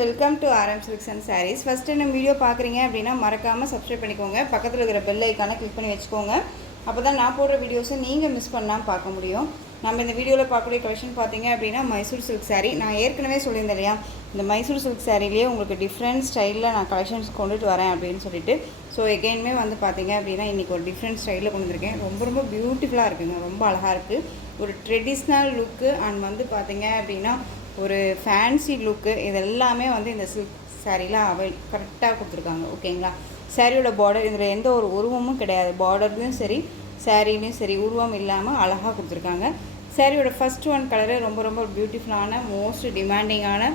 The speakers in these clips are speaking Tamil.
Welcome to RM Silks and Sarees. First என்ன வீடியோ பார்க்குறீங்க அப்படின்னா மறக்காமல் சப்ஸ்கிரைப் பண்ணிக்கோங்க. பக்கத்தில் இருக்கிற பெல் ஐக்கானை கிளிக் பண்ணி வச்சுக்கோங்க. அப்போ தான் நான் போடுற வீடியோஸை நீங்கள் மிஸ் பண்ணாமல் பார்க்க முடியும். நம்ம இந்த வீடியோவில் பார்க்கக்கூடிய கலெக்ஷன் பார்த்தீங்க அப்படின்னா மைசூர் சில்க் சாரீ. நான் ஏற்கனவே சொல்லியிருந்தேன் இல்லையா, இந்த மைசூர் சில்க் சாரீலேயே உங்களுக்கு டிஃப்ரெண்ட் ஸ்டைலில் நான் கலெக்ஷன்ஸ் கொண்டுட்டு வரேன் அப்படின்னு சொல்லிட்டு. ஸோ எகெயின்மே வந்து பார்த்தீங்க அப்படின்னா இன்றைக்கி ஒரு டிஃப்ரெண்ட் ஸ்டைலில் கொண்டு வந்திருக்கேன். ரொம்ப பியூட்டிஃபுல்லாக இருக்குங்க, ரொம்ப அழகாக இருக்குது. ஒரு ட்ரெடிஷ்னல் லுக்கு அண்ட் வந்து பார்த்தீங்க அப்படின்னா ஒரு ஃபேன்சி லுக்கு, இது எல்லாமே வந்து இந்த சில்க் சாரியில் கரெக்டாக கொடுத்துருக்காங்க. ஓகேங்களா, சாரியோட பார்டர் இதில் எந்த ஒரு உருவமும் கிடையாது. பார்டர்லையும் சரி சாரிலையும் சரி உருவம் இல்லாமல் அழகாக கொடுத்துருக்காங்க. சாரியோட ஃபஸ்ட் ஒன் கலரு ரொம்ப பியூட்டிஃபுல்லான மோஸ்ட் டிமாண்டிங்கான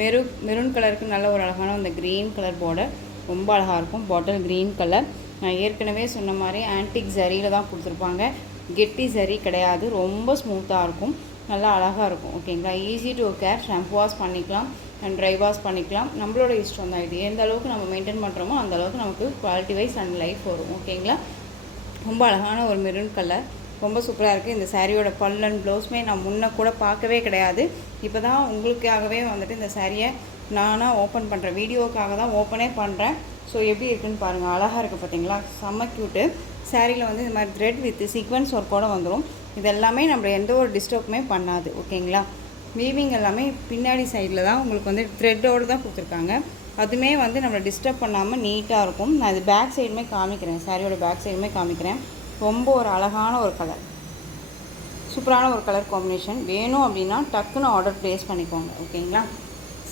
மெரூன் கலருக்கு நல்ல ஒரு அழகான அந்த க்ரீன் கலர் பார்டர் ரொம்ப அழகாக இருக்கும். பாட்டில் க்ரீன் கலர் நான் ஏற்கனவே சொன்ன மாதிரி ஆன்டிக் ஜரியில் தான் கொடுத்துருப்பாங்க. கெட்டி ஜரி கிடையாது, ரொம்ப ஸ்மூத்தாக இருக்கும், நல்லா அழகாக இருக்கும். ஓகேங்களா, easy to care. Shampoo wash பண்ணிக்கலாம் அண்ட் ட்ரை வாஷ் பண்ணிக்கலாம், நம்மளோட இஷ்டம் தான். இது எந்த அளவுக்கு நம்ம மெயின்டைன் பண்ணுறோமோ அந்த அளவுக்கு நமக்கு குவாலிட்டி வைஸ் அண்ட் லைஃப் வரும். ஓகேங்களா, ரொம்ப அழகான ஒரு மெரூன் கலர், ரொம்ப சூப்பராக இருக்குது. இந்த சாரியோட பல் அண்ட் ப்ளவுஸுமே நான் முன்ன கூட பார்க்கவே கிடையாது. இப்போ தான் உங்களுக்காகவே வந்துட்டு இந்த சாரியை நானாக ஓப்பன் பண்ணுறேன், வீடியோக்காக தான் ஓப்பனே பண்ணுறேன். ஸோ எப்படி இருக்குதுன்னு பாருங்கள், அழகாக இருக்குது பார்த்தீங்களா, செம்ம க்யூட்டு. சாரியில் வந்து இந்த மாதிரி த்ரெட் வித் சீக்வன்ஸ் ஒர்க்கோடு வந்துடும். இது எல்லாமே நம்ம எந்த ஒரு டிஸ்டர்புமே பண்ணாது. ஓகேங்களா, வீவிங் எல்லாமே பின்னாடி சைடில் தான் உங்களுக்கு வந்து த்ரெட்டோடு தான் கொடுத்துருக்காங்க. அதுவுமே வந்து நம்மளை டிஸ்டர்ப் பண்ணாமல் நீட்டாக இருக்கும். நான் இது பேக் சைடுமே காமிக்கிறேன், சாரியோட பேக் சைடுமே காமிக்கிறேன். ரொம்ப ஒரு அழகான ஒரு கலர், சூப்பரான ஒரு கலர் காம்பினேஷன். வேணும் அப்படின்னா டக்குன்னு ஆர்டர் ப்ளேஸ் பண்ணிக்கோங்க. ஓகேங்களா,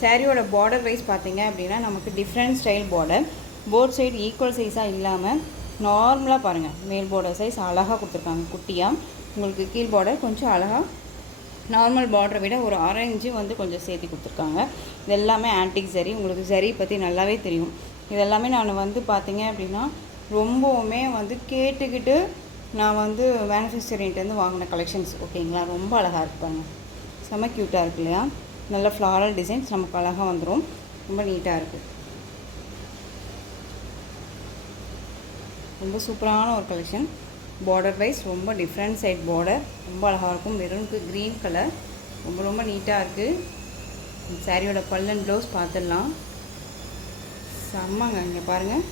சாரியோட பார்டர் வைஸ் பார்த்தீங்க அப்படின்னா நமக்கு different style border, both side equal சைஸாக இல்லாமல் நார்மலாக பாருங்கள், மேல் பார்டர் சைஸ் அழகாக கொடுத்துருக்காங்க குட்டியாக. உங்களுக்கு கீழ் பார்டர் கொஞ்சம் அழகாக நார்மல் பார்டரை விட ஒரு 6 இன்ச்சு வந்து கொஞ்சம் சேர்த்து கொடுத்துருக்காங்க. இது எல்லாமே ஆன்டிக் ஜரி, உங்களுக்கு ஜரி பற்றி நல்லாவே தெரியும். இதெல்லாமே நான் வந்து பார்த்தீங்க அப்படின்னா ரொம்பவுமே வந்து கேட்டுக்கிட்டு நான் வந்து மேனுஃபேக்சரிங்லேருந்து வாங்கின கலெக்ஷன்ஸ். ஓகேங்களா, ரொம்ப அழகாக இருப்பாங்க, செம்ம க்யூட்டாக இருக்கு இல்லையா. நல்ல ஃப்ளாரல் டிசைன்ஸ் நமக்கு அழகாக வந்துடும், ரொம்ப நீட்டாக இருக்குது. ரொம்ப சூப்பரான ஒரு கலெக்ஷன். பார்டர் வைஸ் ரொம்ப டிஃப்ரெண்ட் சைட் பார்டர், ரொம்ப அழகாக இருக்கும். மெரூனுக்கு க்ரீன் கலர் ரொம்ப நீட்டாக இருக்குது. சாரியோட பல் அண்ட் ப்ளவுஸ் பார்த்துடலாம், செம்மங்க. இங்கே பாருங்கள்,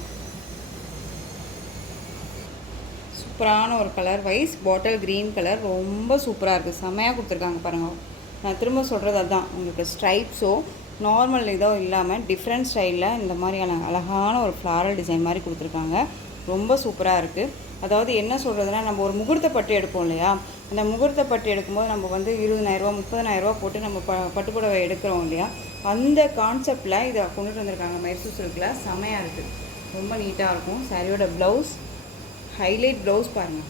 சூப்பரான ஒரு colour wise bottle green colour, ரொம்ப சூப்பராக இருக்குது, செம்மையாக கொடுத்துருக்காங்க பாருங்கள். நான் திரும்ப சொல்கிறது அதுதான், உங்களுக்கு ஸ்ட்ரைப்ஸோ நார்மல் இதோ இல்லாமல் டிஃப்ரெண்ட் ஸ்டைலில் இந்த மாதிரியான அழகான ஒரு ஃப்ளாரல் டிசைன் மாதிரி கொடுத்துருக்காங்க. ரொம்ப சூப்பராக இருக்குது. அதாவது என்ன சொல்கிறதுனா, நம்ம ஒரு முகூர்த்த பட்டு எடுப்போம் இல்லையா, அந்த முகூர்த்த பட்டு எடுக்கும்போது நம்ம வந்து 20,000 30,000 போட்டு நம்ம பட்டுப்புடவை எடுக்கிறோம் இல்லையா, அந்த கான்செப்டில் இதை கொண்டுட்டு வந்திருக்காங்க மைசூர் சில்கில். செமையாக இருக்குது, ரொம்ப நீட்டாக இருக்கும். சாரியோட ப்ளவுஸ் ஹைலைட் ப்ளவுஸ் பாருங்கள்,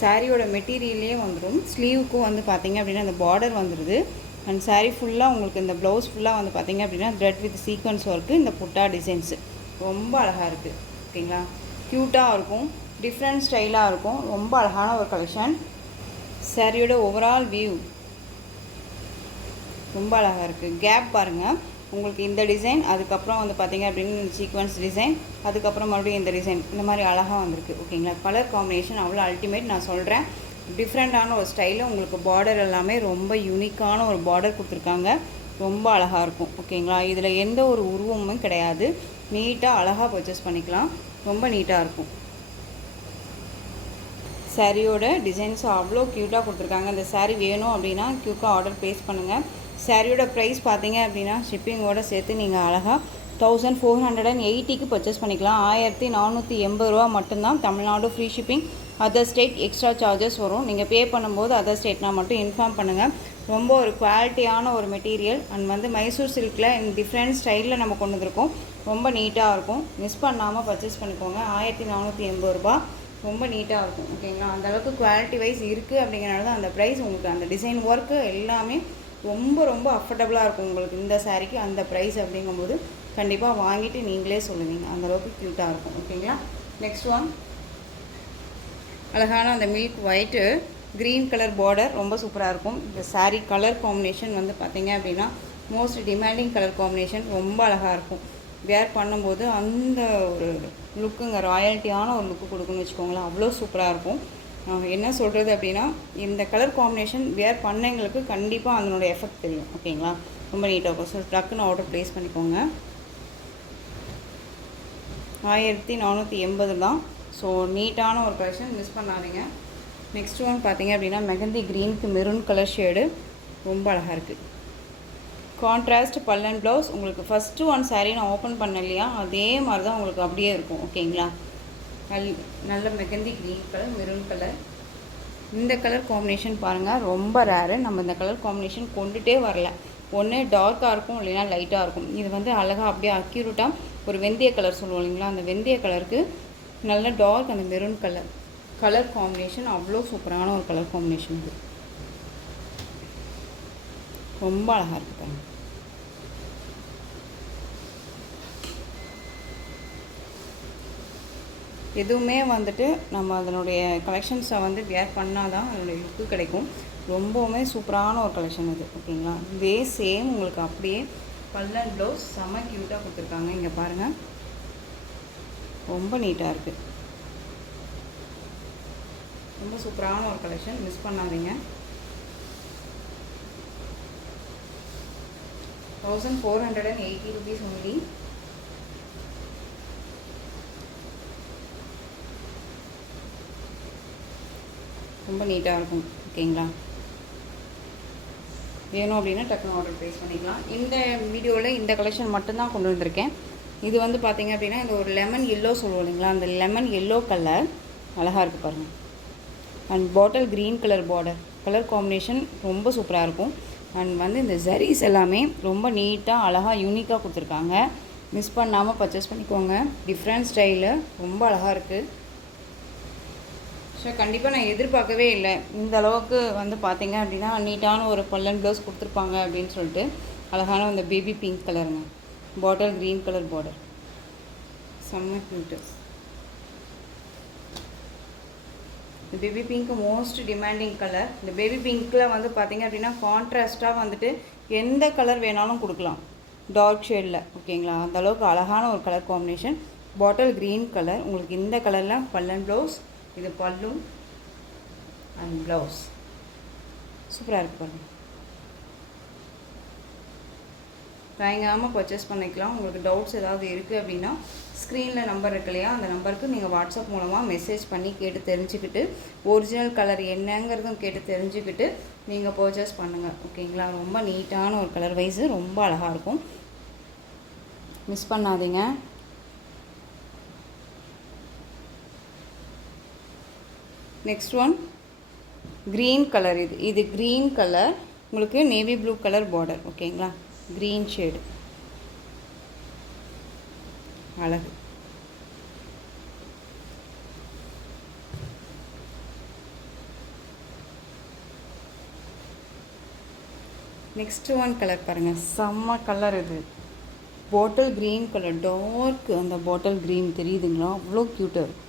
சாரியோட மெட்டீரியல்லே வந்துடும். ஸ்லீவுக்கும் வந்து பார்த்திங்க அப்படின்னா அந்த பார்டர் வந்துடுது. அண்ட் சாரீ ஃபுல்லாக உங்களுக்கு இந்த ப்ளவுஸ் ஃபுல்லாக வந்து பார்த்திங்க அப்படின்னா த்ரெட் வித் சீக்வன்ஸ் ஒர்க்கு, இந்த புட்டா டிசைன்ஸு ரொம்ப அழகாக இருக்குது. ஓகேங்களா, க்யூட்டாக இருக்கும், டிஃப்ரெண்ட் ஸ்டைலாக இருக்கும், ரொம்ப அழகான ஒரு கலெக்ஷன். சாரியோட ஓவரால் வியூ ரொம்ப அழகாக இருக்குது. கேப் பாருங்கள், உங்களுக்கு இந்த டிசைன், அதுக்கப்புறம் வந்து பார்த்திங்க அப்படின்னு சீக்வன்ஸ் டிசைன், அதுக்கப்புறம் மறுபடியும் இந்த டிசைன், இந்த மாதிரி அழகாக வந்திருக்கு. ஓகேங்களா, கலர் காம்பினேஷன் அவ்வளோ அல்டிமேட். நான் சொல்கிறேன், டிஃப்ரெண்ட்டான ஒரு ஸ்டைலில் உங்களுக்கு பார்டர் எல்லாமே ரொம்ப யூனிக்கான ஒரு பார்டர் கொடுத்துருக்காங்க, ரொம்ப அழகாக இருக்கும். ஓகேங்களா, இதில் எந்த ஒரு உருவமும் கிடையாது, நீட்டாக அழகாக பர்ச்சேஸ் பண்ணிக்கலாம், ரொம்ப நீட்டாக இருக்கும். சாரியோட டிசைன்ஸும் அவ்வளோ க்யூட்டாக கொடுத்துருக்காங்க. இந்த சாரீ வேணும் அப்படின்னா க்யூக்காக ஆர்டர் ப்ளேஸ் பண்ணுங்கள். சாரியோட ப்ரைஸ் பார்த்தீங்க அப்படின்னா ஷிப்பிங்கோடு சேர்த்து நீங்கள் அழகாக 1480க்கு பர்ச்சேஸ் பண்ணிக்கலாம். 1480 ரூபா மட்டும்தான். Tamil Nadu free shipping, other state extra charges வரும். நீங்கள் பே பண்ணும்போது அதர் ஸ்டேட்னால் மட்டும் இன்ஃபார்ம் பண்ணுங்கள். ரொம்ப ஒரு குவாலிட்டியான ஒரு மெட்டீரியல் அண்ட் வந்து மைசூர் சில்கில் இந்த டிஃப்ரெண்ட் ஸ்டைலில் நம்ம கொண்டு வந்திருக்கோம், ரொம்ப நீட்டாக இருக்கும். மிஸ் பண்ணாமல் பர்ச்சேஸ் பண்ணிக்கோங்க. 1480 ரூபா, ரொம்ப நீட்டாக இருக்கும். ஓகேங்களா, அந்தளவுக்கு குவாலிட்டி வைஸ் இருக்குது அப்படிங்கிறனால தான் அந்த ப்ரைஸ். உங்களுக்கு அந்த டிசைன் ஒர்க்கு எல்லாமே ரொம்ப அஃபோர்டபுளாக இருக்கும் உங்களுக்கு இந்த சாரீக்கு அந்த ப்ரைஸ். அப்படிங்கும்போது கண்டிப்பாக வாங்கிட்டு நீங்களே சொல்லுவீங்க, அந்தளவுக்கு க்யூட்டாக இருக்கும். ஓகேங்களா, நெக்ஸ்ட் ஒன் அழகான அந்த milk white green colour border, ரொம்ப சூப்பராக இருக்கும். இந்த சாரீ கலர் காம்பினேஷன் வந்து பார்த்திங்க அப்படின்னா மோஸ்ட் டிமாண்டிங் கலர் காம்பினேஷன், ரொம்ப அழகாக இருக்கும். வேர் பண்ணும்போது அந்த ஒரு லுக்குங்க, ராயல்ட்டியான ஒரு லுக்கு கொடுக்குன்னு வச்சுக்கோங்களேன், அவ்வளோ சூப்பராக இருக்கும். என்ன சொல்கிறது அப்படின்னா, இந்த கலர் காம்பினேஷன் வேர் பண்ணவங்களுக்கு கண்டிப்பாக அதனோட எஃபெக்ட் தெரியும். ஓகேங்களா, ரொம்ப நீட்டாக இருக்கும். ஸோ டக்குன்னு ஆர்டர் ப்ளேஸ் பண்ணிக்கோங்க. 1480 தான். ஸோ நீட்டான ஒரு கலெக்ஷன், மிஸ் பண்ணாதீங்க. நெக்ஸ்ட் ஒன் பார்த்தீங்க அப்படின்னா மெகந்தி க்ரீனுக்கு மெரூன் கலர் ஷேடு ரொம்ப அழகாக இருக்குது. கான்ட்ராஸ்ட் பல்லன் ப்ளவுஸ். உங்களுக்கு ஃபஸ்ட்டு ஒன் சாரீ நான் ஓப்பன் பண்ணேன் இல்லையா, அதே மாதிரி தான் உங்களுக்கு அப்படியே இருக்கும். ஓகேங்களா? நல்ல mehndi green colour, maroon colour. இந்த கலர் காம்பினேஷன் பாருங்கள், ரொம்ப ரேரு. நம்ம இந்த கலர் காம்பினேஷன் கொண்டுகிட்டே வரல. ஒன்று டார்க்காக இருக்கும், இல்லைன்னா லைட்டாக இருக்கும். இது வந்து அழகாக அப்படியே அக்யூரேட்டாக ஒரு வெந்தய கலர் சொல்லுவோம் இல்லைங்களா, அந்த வெந்தய கலருக்கு நல்ல டார்க் அந்த மெரூன் கலர் காம்பினேஷன் அவ்வளோ சூப்பரான ஒரு கலர் காம்பினேஷன். இது ரொம்ப அழகாக இருக்குது பாருங்கள். எதுவுமே வந்துட்டு நம்ம அதனுடைய கலெக்ஷன்ஸை வந்து வியர் பண்ணால் தான் அதனுடைய லுக்கு கிடைக்கும். ரொம்பவுமே சூப்பரான ஒரு கலெக்ஷன் இது. ஓகேங்களா? இதே சேம் உங்களுக்கு அப்படியே பல்லன் ப்ளவுஸ் செம்ம க்யூட்டாக கொடுத்துருக்காங்க. இங்கே பாருங்கள், ரொம்ப நீட்டாக இருக்குது. ரொம்ப சூப்பரான ஒரு கலெக்ஷன், மிஸ் பண்ணாதீங்க. 1480 rupees only. ரொம்ப நீட்டாக இருக்கும். ஓகேங்களா? வேணும் அப்படின்னா டக்குன்னு ஆர்டர் ப்ளேஸ் பண்ணிக்கலாம். இந்த வீடியோவில் இந்த கலெக்ஷன் மட்டும்தான் கொண்டு வந்திருக்கேன். இது வந்து பார்த்திங்க அப்படின்னா இந்த ஒரு லெமன் எல்லோ சொல்லுவோம் இல்லைங்களா, அந்த லெமன் எல்லோ கலர் அழகாக இருக்குது பாருங்கள். And bottle green colour colour combination ரொம்ப சூப்பராக இருக்கும். அண்ட் வந்து இந்த ஜரீஸ் எல்லாமே ரொம்ப நீட்டாக அழகாக யூனிக்காக கொடுத்துருக்காங்க. மிஸ் பண்ணாமல் பர்ச்சேஸ் பண்ணிக்கோங்க. டிஃப்ரெண்ட் ஸ்டைலு ரொம்ப அழகாக இருக்குது. ஸோ கண்டிப்பாக நான் எதிர்பார்க்கவே இல்லை இந்த அளவுக்கு வந்து பார்த்திங்க அப்படின்னா நீட்டான ஒரு பல்லன் ப்ளவுஸ் கொடுத்துருப்பாங்க அப்படின்னு சொல்லிட்டு. அழகான அந்த பேபி பிங்க் கலருங்க, பாட்டில் க்ரீன் கலர் பார்டர், செம்ம க்யூட்டு. இந்த baby pink most demanding colour. இந்த பேபி பிங்க்கில் வந்து பார்த்திங்க அப்படின்னா கான்ட்ராஸ்ட்டாக வந்துட்டு எந்த கலர் வேணாலும் கொடுக்கலாம், டார்க் ஷேடில். ஓகேங்களா? அந்தளவுக்கு அழகான ஒரு கலர் காம்பினேஷன். பாட்டில் க்ரீன் கலர். உங்களுக்கு இந்த கலரில் பல்லன் ப்ளவுஸ், இது பல்லு அண்ட் ப்ளவுஸ். சூப்பராக இருக்குது பாருங்கள். தயங்காமல் பர்ச்சேஸ் பண்ணிக்கலாம். உங்களுக்கு டவுட்ஸ் ஏதாவது இருக்குது அப்படின்னா ஸ்க்ரீனில் நம்பர் இருக்கு இல்லையா, அந்த நம்பருக்கு நீங்கள் வாட்ஸ்அப் மூலமாக மெசேஜ் பண்ணி கேட்டு தெரிஞ்சுக்கிட்டு ஒரிஜினல் கலர் என்னங்கிறதும் கேட்டு தெரிஞ்சுக்கிட்டு நீங்கள் பர்ச்சேஸ் பண்ணுங்கள். ஓகேங்களா? ரொம்ப நீட்டான ஒரு கலர் வைஸு ரொம்ப அழகாக இருக்கும், மிஸ் பண்ணாதீங்க. Next one green colour. இது க்ரீன் கலர், உங்களுக்கு நேவி ப்ளூ கலர் பார்டர். ஓகேங்களா? க்ரீன் ஷேடு அழகு. நெக்ஸ்ட் ஒன் கலர் பாருங்கள், செம்ம கலர். இது பாட்டில் க்ரீன் கலர், டார்க் அந்த பாட்டில் க்ரீன் தெரியுதுங்களா, அவ்வளோ க்யூட்டாக இருக்கும்.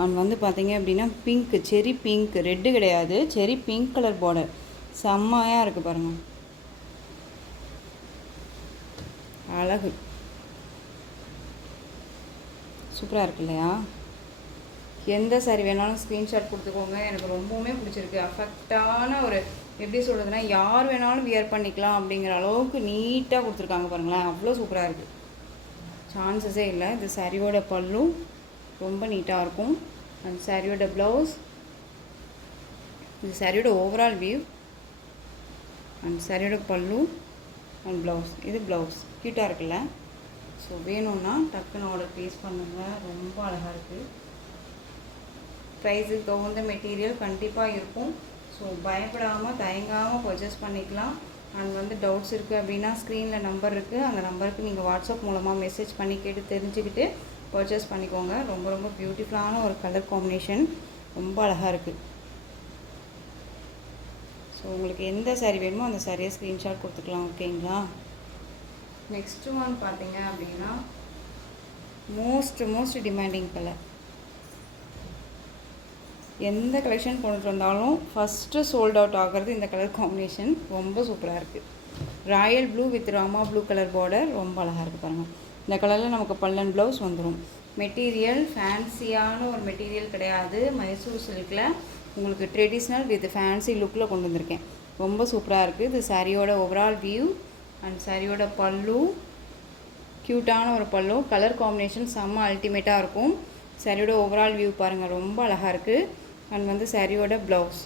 அண்ட் வந்து பார்த்திங்க அப்படின்னா பிங்க், செரி பிங்க், ரெட்டு கிடையாது, செரி பிங்க் கலர் பார்டர் செம்மையாக இருக்குது பாருங்கள், அழகு. சூப்பராக இருக்கு இல்லையா? எந்த சாரி வேணாலும் ஸ்க்ரீன்ஷாட் கொடுத்துக்கோங்க. எனக்கு ரொம்பவுமே பிடிச்சிருக்கு. அஃபெக்டான ஒரு எப்படி சொல்கிறதுனா யார் வேணாலும் வியர் பண்ணிக்கலாம் அப்படிங்கிற அளவுக்கு நீட்டாக கொடுத்துருக்காங்க பாருங்களேன், அவ்வளோ சூப்பராக இருக்குது, சான்சஸே இல்லை. இது சாரியோட பல்லு ரொம்ப நீட்டாக இருக்கும். அண்ட் சாரியோட ப்ளவுஸ், இது சாரியோட ஓவரால் வியூ. அண்ட் சாரியோட பல்லு அண்ட் ப்ளவுஸ், இது ப்ளவுஸ் க்யூட்டாக இருக்குல்ல. ஸோ வேணும்னா டக்குன்னு ஆர்டர் ப்ளேஸ் பண்ணுங்கள். ரொம்ப அழகாக இருக்குது. ப்ரைஸுக்கு தகுந்த மெட்டீரியல் கண்டிப்பாக இருக்கும். ஸோ பயப்படாமல் தயங்காமல் பர்ச்சேஸ் பண்ணிக்கலாம். அண்ட் வந்து டவுட்ஸ் இருக்குது அப்படின்னா ஸ்க்ரீனில் நம்பர் இருக்குது, அந்த நம்பருக்கு நீங்கள் வாட்ஸ்அப் மூலமாக மெசேஜ் பண்ணி கேட்டு தெரிஞ்சுக்கிட்டு பர்ச்சேஸ் பண்ணிக்கோங்க. ரொம்ப ரொம்ப பியூட்டிஃபுல்லான ஒரு கலர் காம்பினேஷன், ரொம்ப அழகாக இருக்குது. ஸோ உங்களுக்கு எந்த சாரீ வேணுமோ அந்த சாரியை ஸ்க்ரீன்ஷாட் கொடுத்துக்கலாம். ஓகேங்களா? நெக்ஸ்ட்டு ஒன் பார்த்தீங்க அப்படின்னா மோஸ்ட் டிமாண்டிங் கலர். எந்த கலெக்ஷன் கொண்டு வந்தாலும் ஃபஸ்ட்டு சோல்ட் அவுட் ஆகிறது இந்த கலர் காம்பினேஷன். ரொம்ப சூப்பராக இருக்குது. Royal blue with Rama blue colour border ரொம்ப அழகாக இருக்குது பாருங்கள். இந்த கலரில் நமக்கு பல்லன் ப்ளவுஸ் வந்துடும். மெட்டீரியல் ஃபேன்சியான ஒரு மெட்டீரியல் கிடையாது, மைசூர் சில்கில் உங்களுக்கு ட்ரெடிஷ்னல் வித் ஃபேன்சி லுக்கில் கொண்டு வந்திருக்கேன். ரொம்ப சூப்பராக இருக்குது. இது சாரியோட ஓவரால் வியூ அண்ட் சாரியோட பல்லு க்யூட்டான ஒரு பல்லு, கலர் காம்பினேஷன் செம்ம அல்டிமேட்டாக இருக்கும். சாரியோட ஓவரால் வியூ பாருங்கள், ரொம்ப அழகாக இருக்குது. அண்ட் வந்து சாரியோட ப்ளவுஸ்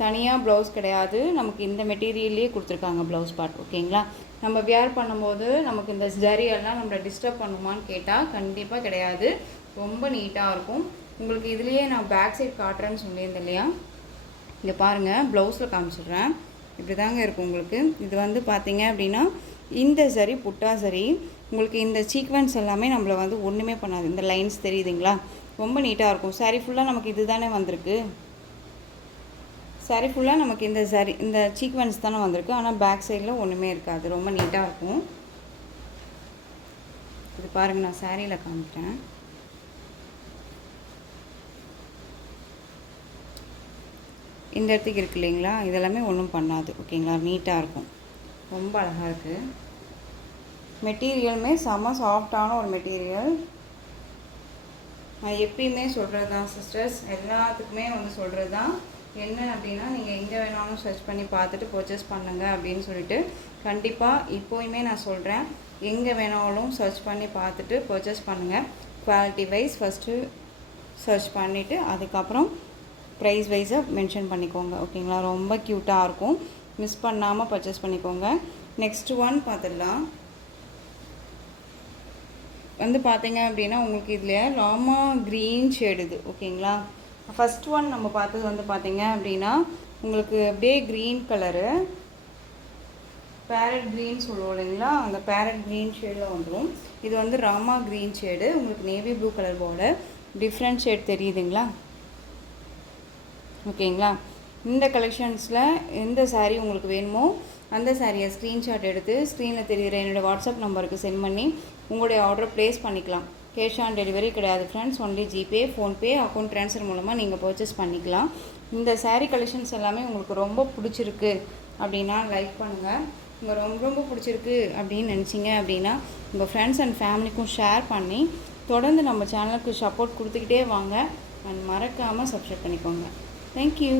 தனியாக ப்ளவுஸ் கிடையாது, நமக்கு இந்த மெட்டீரியல்லே கொடுத்துருக்காங்க ப்ளவுஸ் பார்ட். ஓகேங்களா, நம்ம வியர் பண்ணும்போது நமக்கு இந்த ஜரியெல்லாம் நம்மளை டிஸ்டர்ப் பண்ணுமான்னு கேட்டால் கண்டிப்பாக கிடையாது, ரொம்ப நீட்டாக இருக்கும். உங்களுக்கு இதுலேயே நான் பேக் சைட் காட்டுறேன்னு சொல்லியிருந்தேன் இல்லையா, இங்கே பாருங்கள், ப்ளவுஸில் காமிச்சிடுறேன். இப்படி தாங்க இருக்கும் உங்களுக்கு. இது வந்து பார்த்தீங்க அப்படின்னா இந்த சரி புட்டா சரி, உங்களுக்கு இந்த சீக்வன்ஸ் எல்லாமே நம்மளை வந்து ஒன்றுமே பண்ணாது. இந்த லைன்ஸ் தெரியுதுங்களா, ரொம்ப நீட்டாக இருக்கும். சாரீ ஃபுல்லாக நமக்கு இது தானே வந்திருக்கு, சாரீ ஃபுல்லாக நமக்கு இந்த சாரீ இந்த சீக்வன்ஸ் தானே வந்திருக்கு. ஆனால் பேக் சைடில் ஒன்றுமே இருக்காது, ரொம்ப நீட்டாக இருக்கும். இது பாருங்கள், நான் சாரியில் காமிக்கிறேன். இந்த இடத்துக்கு இருக்குது இல்லைங்களா, இதெல்லாமே ஒன்றும் பண்ணாது. ஓகேங்களா, நீட்டாக இருக்கும், ரொம்ப அழகாக இருக்குது. மெட்டீரியலுமே செம்ம சாஃப்டான ஒரு மெட்டீரியல். நான் எப்பயுமே சொல்கிறது தான் சிஸ்டர்ஸ், எல்லாத்துக்குமே வந்து சொல்கிறது தான் என்ன அப்படின்னா, நீங்கள் எங்கே வேணாலும் சர்ச் பண்ணி பார்த்துட்டு பர்ச்சேஸ் பண்ணுங்கள் அப்படின்னு சொல்லிட்டு. கண்டிப்பாக இப்போயுமே நான் சொல்கிறேன், எங்கே வேணாலும் சர்ச் பண்ணி பார்த்துட்டு பர்ச்சேஸ் பண்ணுங்கள். குவாலிட்டி வைஸ் ஃபஸ்ட்டு சர்ச் பண்ணிவிட்டு அதுக்கப்புறம் ப்ரைஸ் வைஸாக மென்ஷன் பண்ணிக்கோங்க. ஓகேங்களா, ரொம்ப க்யூட்டாக இருக்கும், மிஸ் பண்ணாமல் பர்ச்சேஸ் பண்ணிக்கோங்க. நெக்ஸ்ட் ஒன் பார்த்துடலாம். வந்து பார்த்தீங்க அப்படின்னா உங்களுக்கு இதில் ராமா க்ரீன் ஷேடு இது. ஓகேங்களா, ஃபஸ்ட் ஒன் நம்ம பார்த்தது வந்து பார்த்தீங்க அப்படின்னா உங்களுக்கு அப்படியே க்ரீன் கலரு, பேரட் க்ரீன் சொல்லுவோம் இல்லைங்களா, அந்த பேரட் க்ரீன் ஷேடில் வந்துடும். இது வந்து ராமா க்ரீன் ஷேடு, உங்களுக்கு navy blue colour border, different shade தெரியுதுங்களா. ஓகேங்களா, இந்த கலெக்ஷன்ஸில் எந்த சாரீ உங்களுக்கு வேணுமோ அந்த சாரியை ஸ்க்ரீன்ஷாட் எடுத்து ஸ்க்ரீனில் தெரிகிற என்னோடய வாட்ஸ்அப் நம்பருக்கு சென்ட் பண்ணி உங்களுடைய ஆர்டரை ப்ளேஸ் பண்ணிக்கலாம். கேஷ் ஆன் டெலிவரி கிடையாது friends, only GPay, PhonePe, account transfer மூலமாக நீங்கள் பர்ச்சேஸ் பண்ணிக்கலாம். இந்த சாரீ கலெக்ஷன்ஸ் எல்லாமே உங்களுக்கு ரொம்ப பிடிச்சிருக்கு அப்படின்னா லைக் பண்ணுங்கள். உங்கள் ரொம்ப ரொம்ப பிடிச்சிருக்கு அப்படின்னு நினச்சிங்க அப்படின்னா உங்கள் ஃப்ரெண்ட்ஸ் அண்ட் ஃபேமிலிக்கும் ஷேர் பண்ணி தொடர்ந்து நம்ம சேனலுக்கு சப்போர்ட் கொடுத்துக்கிட்டே வாங்க. அண்ட் மறக்காமல் சப்ஸ்கிரைப் பண்ணிக்கோங்க. Thank you.